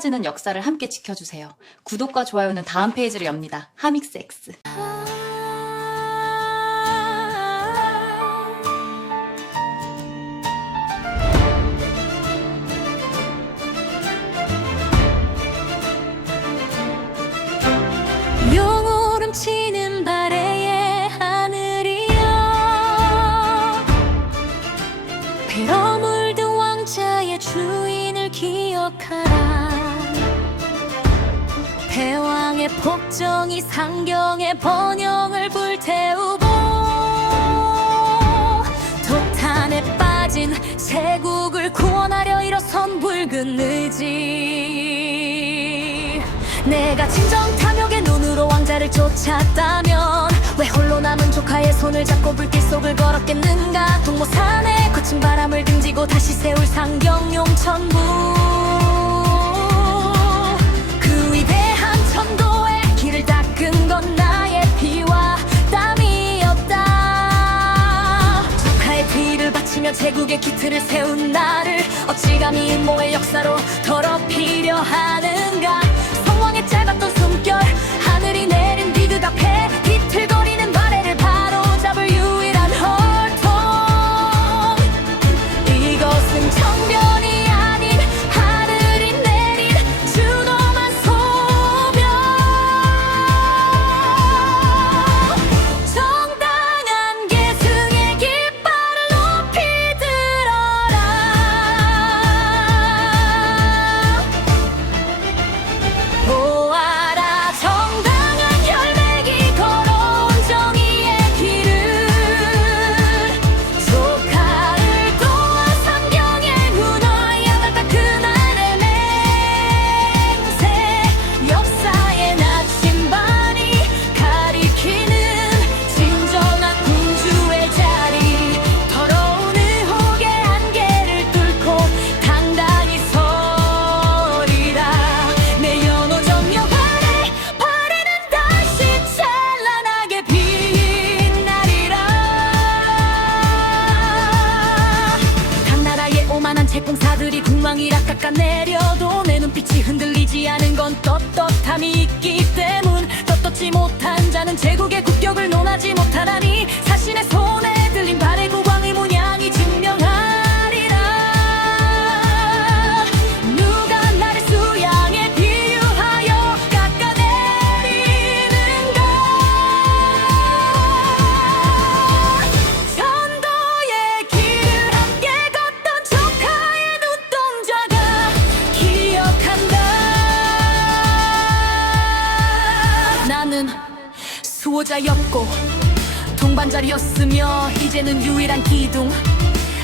쏟아지는 역사를 함께 지켜주세요. 구독과 좋아요는 다음 페이지를 엽니다. 하믹스X. 용오름치는 바래의 하늘이여, 배로 물든 왕자의 주인을 기억하라. 대왕의 폭정이 상경의 번영을 불태우고, 도탄에 빠진 세국을 구원하려 일어선 붉은 의지. 내가 진정 탐욕의 눈으로 왕자를 쫓았다면 왜 홀로 남은 조카의 손을 잡고 불길 속을 걸었겠는가. 동모산에 거친 바람을 등지고 다시 세울 상경용 천부, 그 위대한 천도의 길을 닦은 건 나의 피와 땀이었다. 조카의 피를 바치며 제국의 기틀을 세운 나를 어찌 감히 음모의 역사로 더럽히려 하는가. 성왕의 짧았던 숨결, 하늘이 내린 비극 앞에 비틀거리는 바래를 바로잡을 유일한 헐통. 이것은 정변이 아닌 하늘이 내린 준엄한 소명. 정당한 계승의 깃발을 높이 들어라. 보아라, 정당한 혈맥이 걸어온 정의의 길을. 조카를 도와 상경의 문화 양을 닦은 그날의 맹세. 역사의 나침반이 가리키는 진정한 군주의 자리. 더러운 의혹의 안개를 뚫고 당당히 서리라. 내 연호정력 바래는 다시 찬란하게 빛나리라. 각 나라의 오만한 채공사들이 궁망이라 깎아내려도 내 눈빛이 흔들리지 않은 건 떳떳함이 있기 때문. 떳떳지 못한 자는 제국의 국격을 논하지 못하다니. 자신의 손에 들린 발의 국왕의 문양이 증명하리라. 누가 나를 수양에 비유하여 깎아내리는가. 전도의 길을 함께 걷던 조카의 눈동자가 기억한다. 나는 수호자였고 동반자리였으며 이제는 유일한 기둥.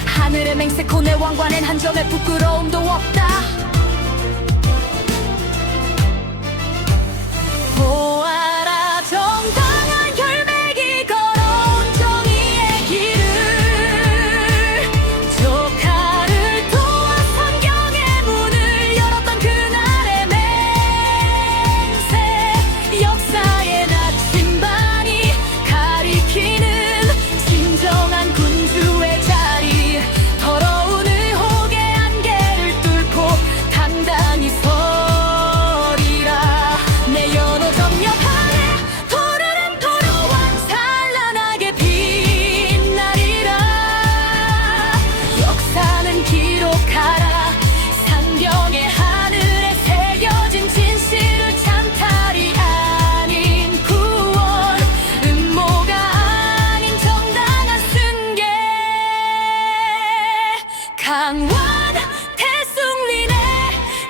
하늘의 맹세코 내 왕관엔 한 점의 부끄러움도 없다. 보아라, 정당한 혈맥이 걸어온 정의의 길을. 조카를 도와 상경의 문을 열었던 그날의 맹세. 역사의 나침반이 가리키는 진정한 군주의 자리. 더러운 의혹의 안개를 뚫고 당당히 서리라. 내 연호 정력 아래 푸르른 도로와 찬란하게 빛나리라. 역사는 기록하라. 상경의 하늘에 새겨진 진실을 찬탈이 아닌 구원, 음모가 아닌 정당한 승계. 강원 태숭리네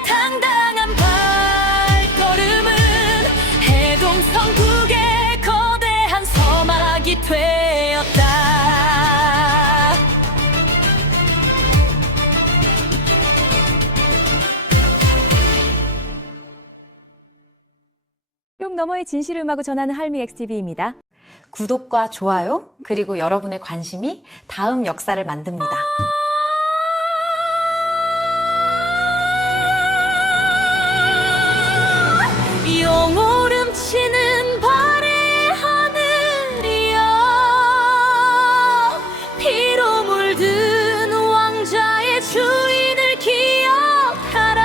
당당한 발걸음은 해동성국의 거대한 서막이 되었다. 용 너머의 진실을 음하고 전하는 할미 XTV입니다. 구독과 좋아요, 그리고 여러분의 관심이 다음 역사를 만듭니다. 용오름치는 발의 하늘이여, 피로 물든 왕자의 주인을 기억하라.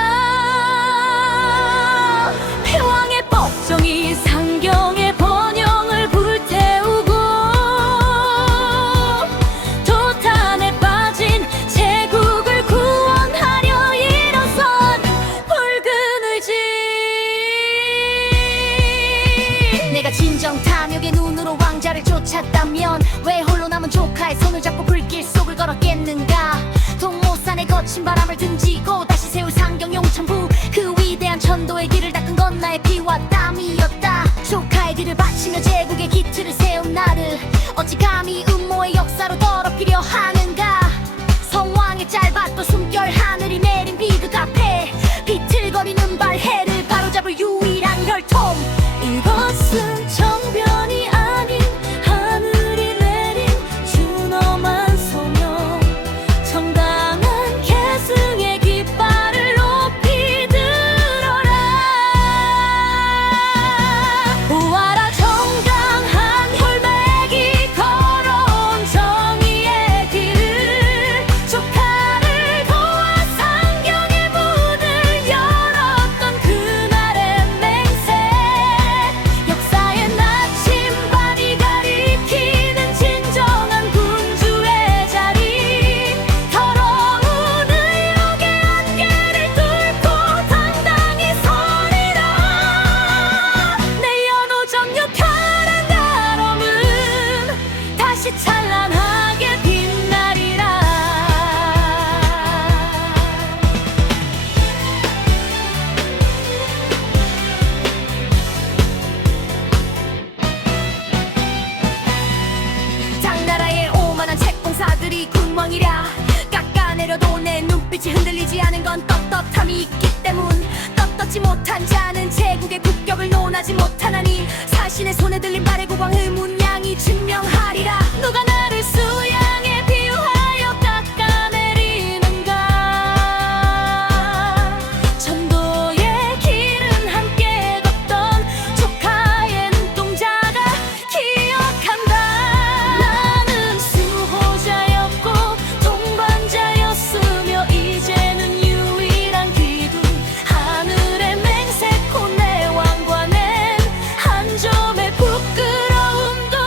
바다에 손을 잡고 불길 속을 걸었겠는가. 동모산에 거친 바람을 등지고 다시 세울 상경 용천부, 그 위대한 천도의 길을 닦은 건 나의 피와 땀이었다. 조카의 뒤를 바치며 제국의 기틀을 세운 나를 어찌 감히 음모의 역사로 더럽히려 하는가. 성왕의 짧았던 숨결, 하늘이 내린 비극 앞에 비틀거리는 발해를 바로잡을 유일한 혈통. 이것은 정변이 아닌 하늘이 내린 준엄한 소명, 정당한 계승의 깃발을 높이 들어라. 보아라, 정당한 혈맥이 걸어온 정의의 길을, 조카를 도와 상경의 문을 열었던 그날의 맹세. 역사의 나침반이 가리키는 진정한 군주의 자리, 더러운 의욕의 안개를 뚫고 당당히 서리라. 내 연호 정력하란 가롬은 다시 찬란하게 빛나리라. 당나라의 오만한 채공사들이 군왕이랴. 깎아내려도 내 눈빛이 흔들리지 않은 건 떳떳함이 있기 때문. 떳떳지 못한 자는 제국의 국격을 논하지 못하나니, 사신의 손에 들린 발의 국왕의 문양이 증명하리라. 누가 나를 수양에 비유하여 깎아내리는가. 천도의 길은 함께 걷던 조카의 눈동자가 기억한다. 나는 수호자였고 동반자였으며 이제는 유일한 기둥, 하늘의 맹세코 내 왕관엔 한 점의 부끄러움도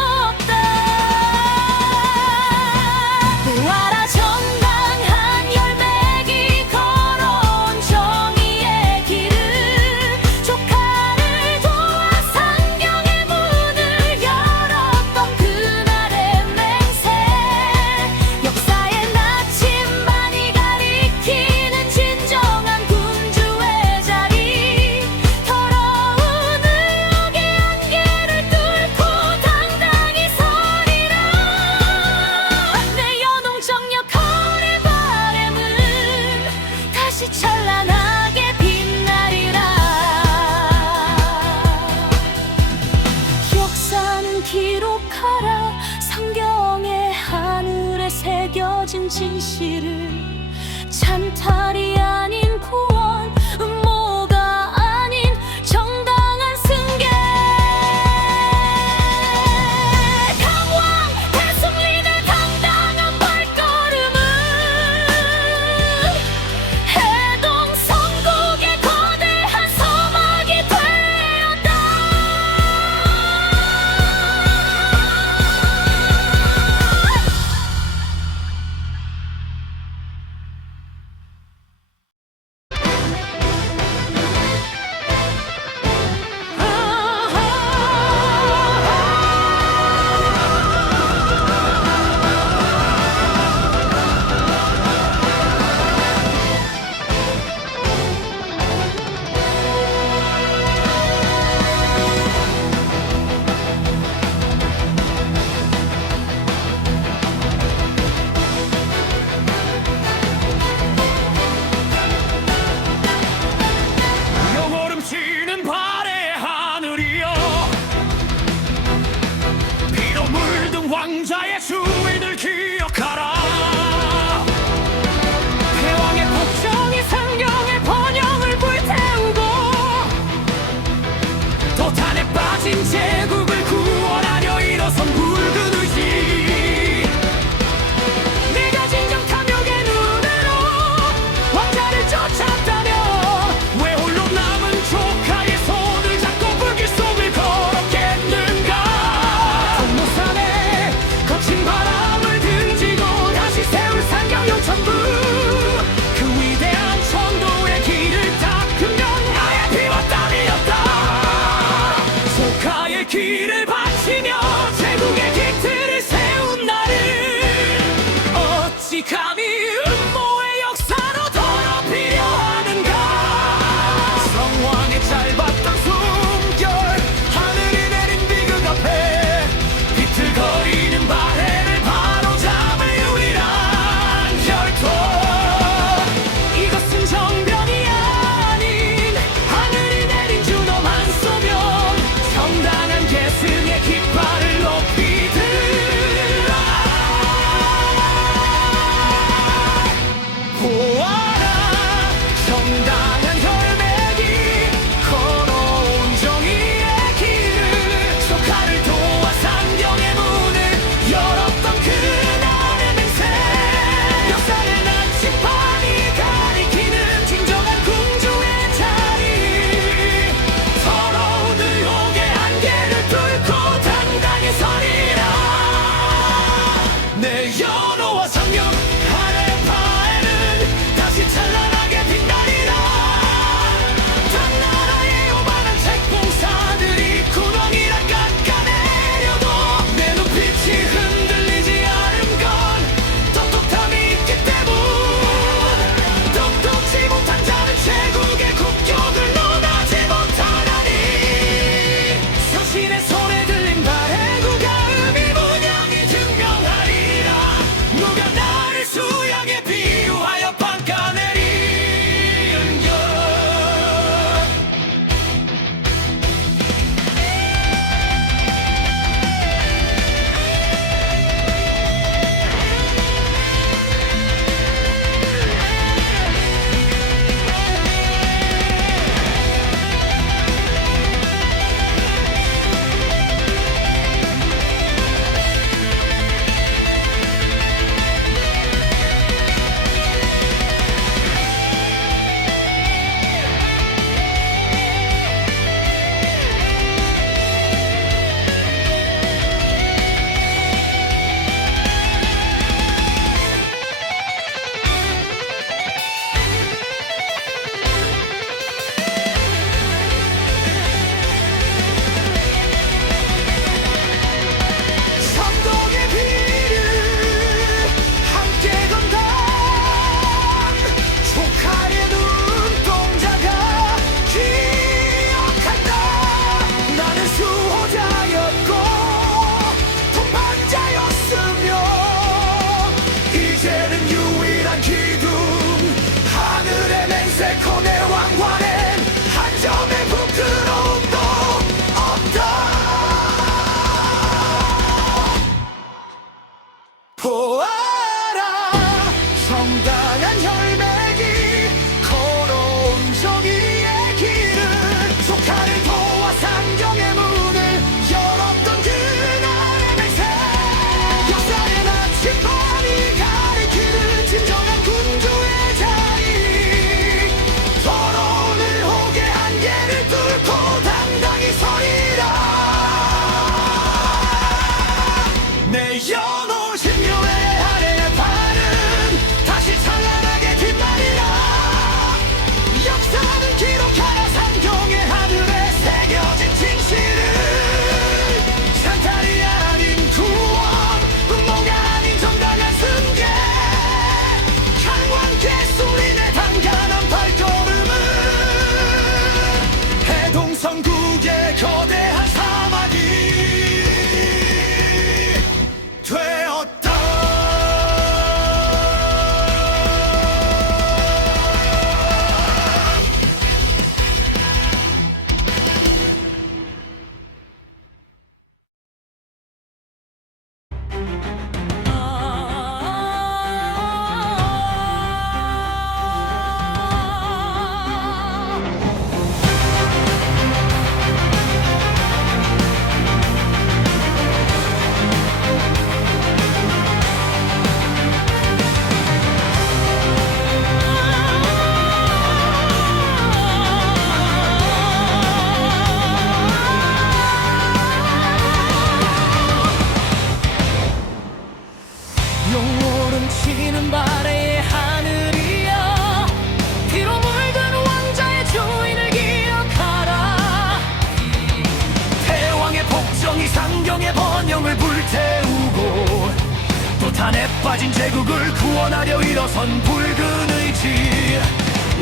산에 빠진 제국을 구원하려 일어선 붉은 의지.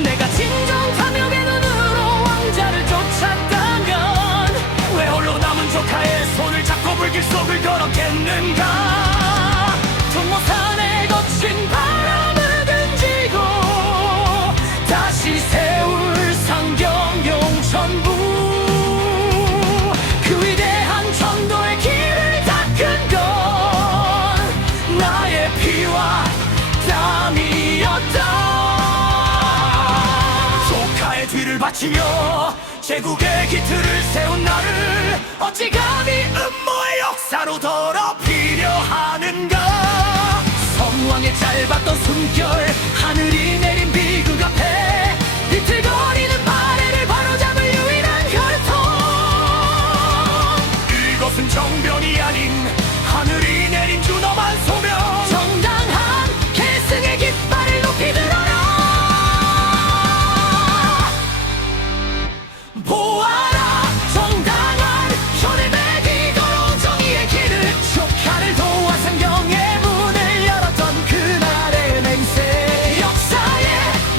내가 진정 탐욕의 눈으로 왕자를 쫓았다면 왜 홀로 남은 조카의 손을 잡고 불길 속을 걸었겠는가. 동모산에 거친 바람을 등지고 다시 세울 상경용 천부. 그 위대한 천도의 길을 닦은 건 나의 피와 땀이었다. 조카의 뒤를 바치며 제국의 기틀을 세운 나를 어찌 감히 음모의 역사로 더럽히려 하는가. 성왕의 짧았던 숨결, 하늘이 내린 비극 앞에 비틀거리는 마레를 바로잡을 유일한 혈통. 이것은 정변이 아닌 하늘이 내린 준엄한 소명. 정당한 계승의 깃발을 높이 들어라. 보아라, 정당한 혈의 맥이 걸어온 정의의 길을. 조카를 도와 상경의 문을 열었던 그날의 맹세. 역사의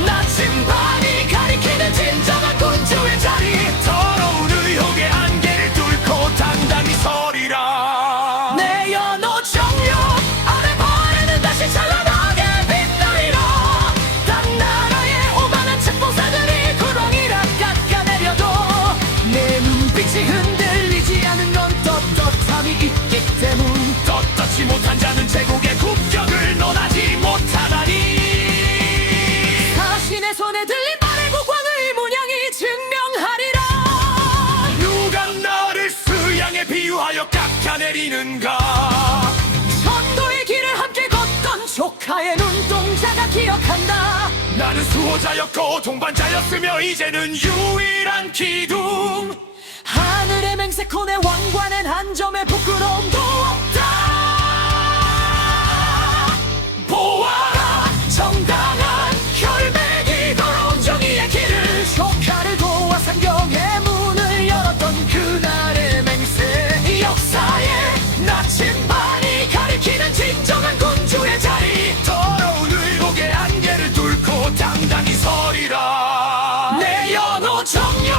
나침반이 가리키는 진정한 군주의 자리. 더러운 의혹의 안개를 뚫고 당당히 서리라. 내 연호 정력 아래 발에는 다시 찬란하게 빛나리라. 딴 나라의 오만한 책봉사들이 구렁이라 깎아내려도 내 눈빛이 흔들리지 않은 건 떳떳함이 있기 때문. 떳떳지 못한 자는 제국의 국격을 논하지 못하다니. 자신의 손에 들린 발의 국왕의 문양이 증명하리라. 누가 나를 수양에 비유하여 깎아내리는가. 천도의 길을 함께 걷던 조카의 눈동자가 기억한다. 나는 수호자였고 동반자였으며 이제는 유일한 기둥. 하늘의 맹세코 내 왕관엔 한 점의 부끄러움도 없다. 보아라, 정당한 혈맥이 걸어온 정의의 길을. 조카를 도와 상경의 문을 열었던 그날의 맹세. 역사의 나침반이 가리키는 진정한 군주의 자리. 더러운 의혹의 안개를 뚫고 당당히 서리라. 내 연호 정렬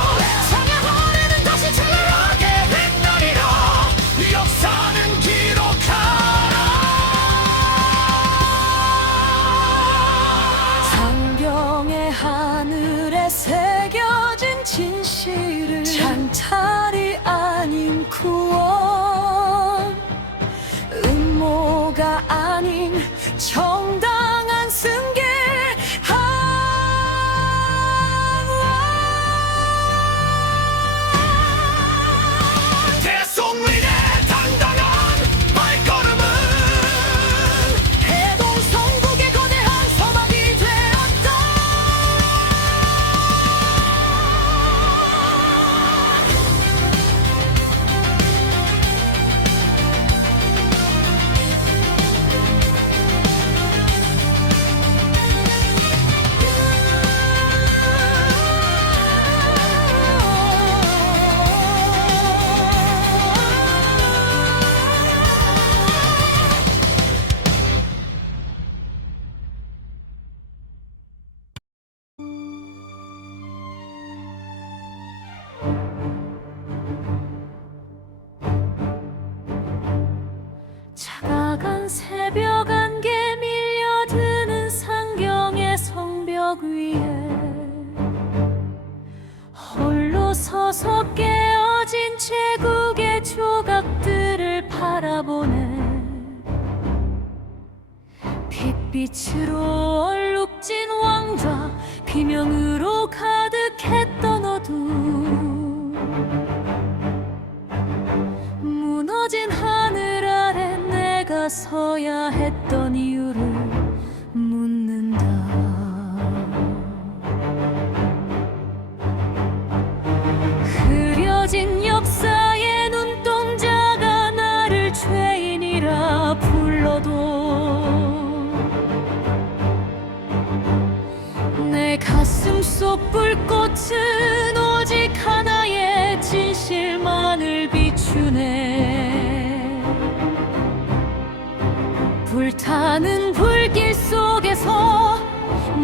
상하 아래는 다시 찬란하게 빛나리라. 역사는 기록하라. 상경의 하늘에 새겨진 진실을 찬탈이 아닌 구원, 음모가 아닌 정당한 승계. 대송린의 당당한 발걸음은 해동 성국의 거대한 서막이 되었다. 차가간 새벽 안개 밀려드는 상경의 성벽 위에 홀로 서서 깨어진 제국의 조각들을 바라보네. 빛빛으로 얼룩진 왕좌, 비명으로 가득했던 어둠. 무너진 하늘 아래 내가 서야 했던 이유를 묻는다. 흐려진 역사의 눈동자가 나를 죄인이라 불러도 내 가슴 속 불꽃은 오직 하나의 진실만을 비추네. 불타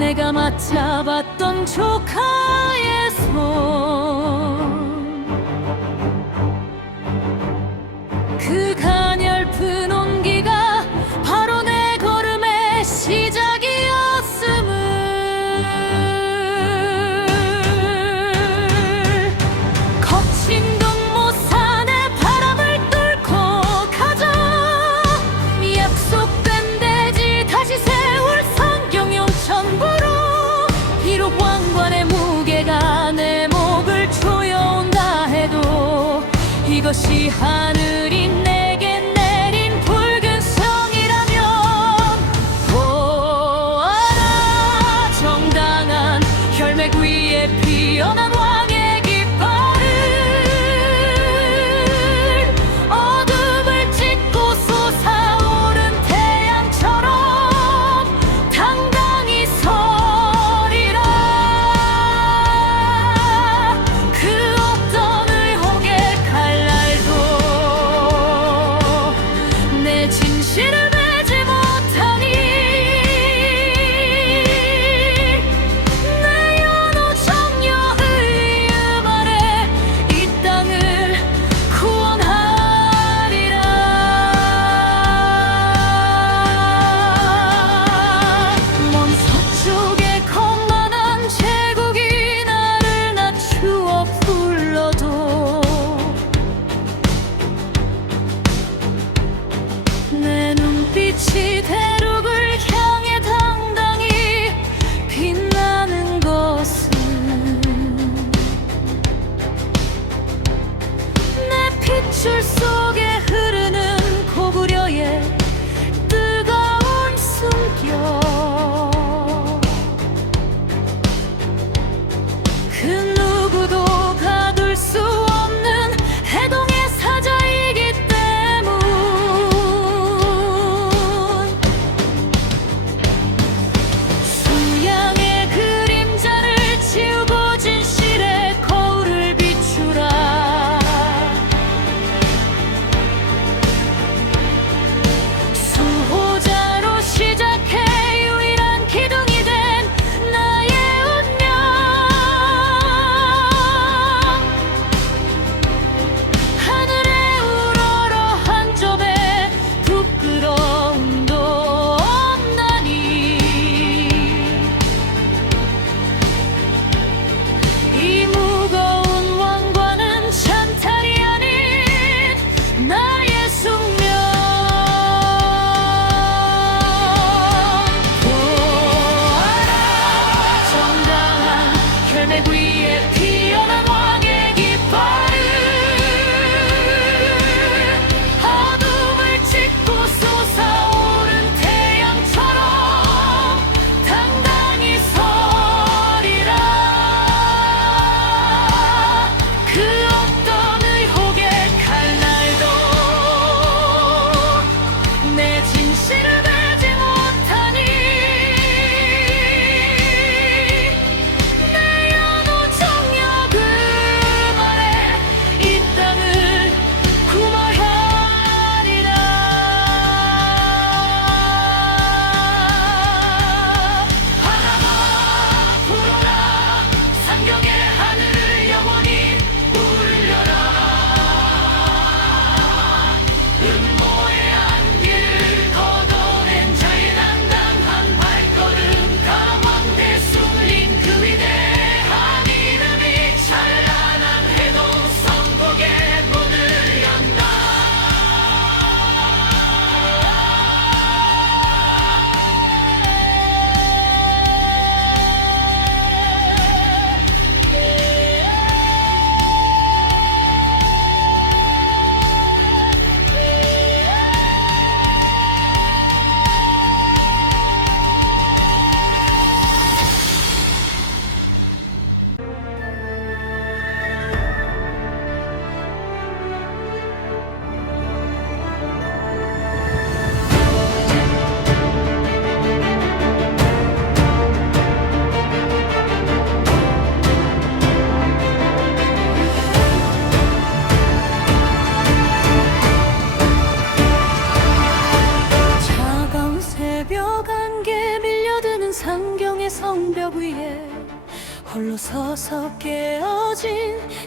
내가 맞잡았던 조카의 손 그 가냘픈 온기가 바로 내 걸음의 시작이었음을 거친 금모산의 바람을 뚫고 가자 약속된 대지 다시 세울 성경용 천부로 비록 왕관의 무게가 내 목을 조여온다 해도 이것이 하늘이 내게 내린 붉은 성이라면 보아라 정당한 혈맥 위에 피어난 왕의 깃발을 어둠을 찢고 솟아오른 태양처럼 당당히 서리라 그 어떤 의혹의 칼날도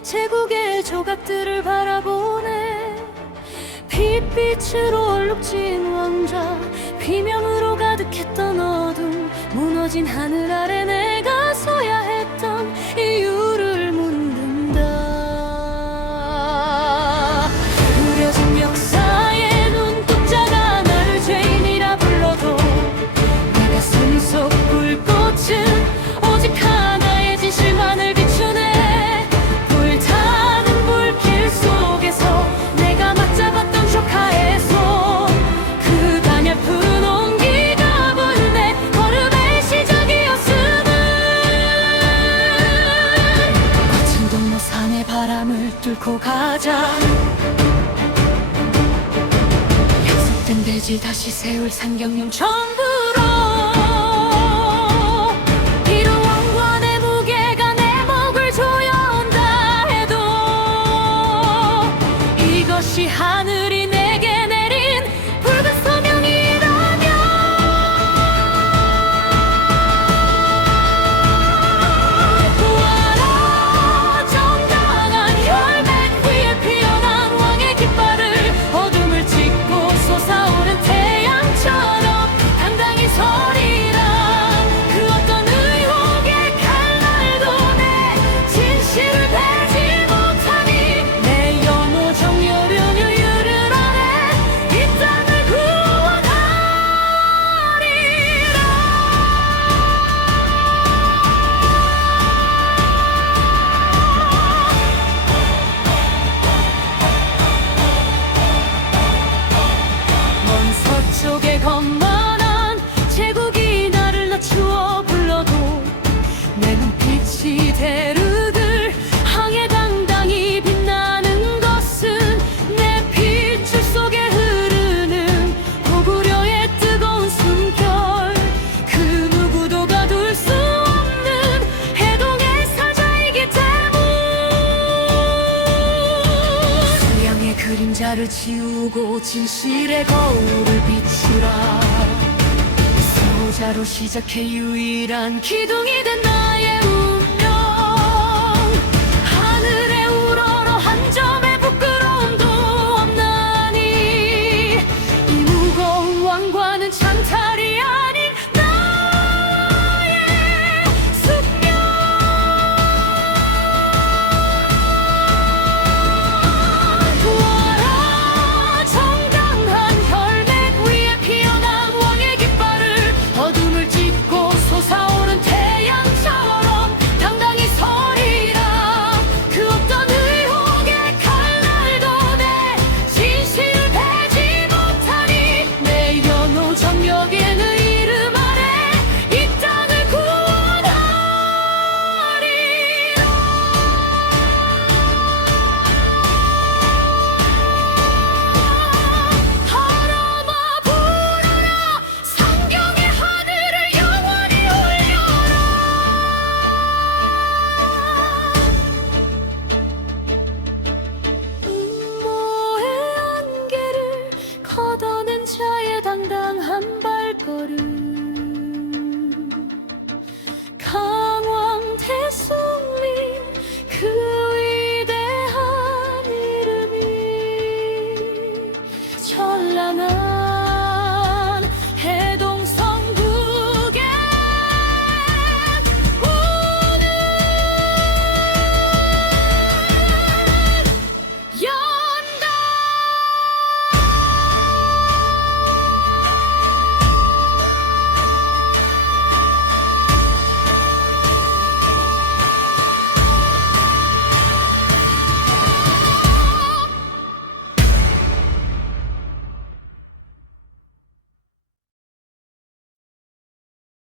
제국의 조각들을 바라보네. 빛빛으로 얼룩진 왕좌, 비명으로 가득했던 어둠, 무너진 하늘 아래 내가 서야 했던 이유를 묻는다. 흐려진 역사의 눈동자가 나를 죄인이라 불러도 내 가슴 속 불꽃은 오직 하나의 진실만을 비추네. 불타는 불길 속에서 내가 맞잡았던 촉하에서 그 가냘픈 온기가 부른 내 걸음의 시작이었음을. 거친 동로산의 바람을 뚫고 가자. 약속된 대지 다시 세울 상경용 전부로. 이루 왕관의 무게가 내 목을 조여온다 해도 이것이 하늘이 내게 내린 붉은 소명이라면 와라. 정당한 혈맥 위에 피어난 왕의 깃발을 어둠을 찍고 솟아오른 태양처럼 당당히 서리라. 그 어떤 의혹의 칼날도 내 진실을 베지 못하니 내 영호 정열은 유유를 아래 이 땅을 구원하리라. 먼 서쪽의 건만한 제국이 나를 낮추어 불러도 내 눈빛이 대르들 항해 당당히 빛나는 것은 내 핏줄 속에 흐르는 고구려의 뜨거운 숨결, 그 누구도 가둘 수 없는 해동의 사자이기 때문. 수양의 그림자를 지우고 진실의 거울을 비추라. 수호자로 시작해 유일한 기둥이 된 나.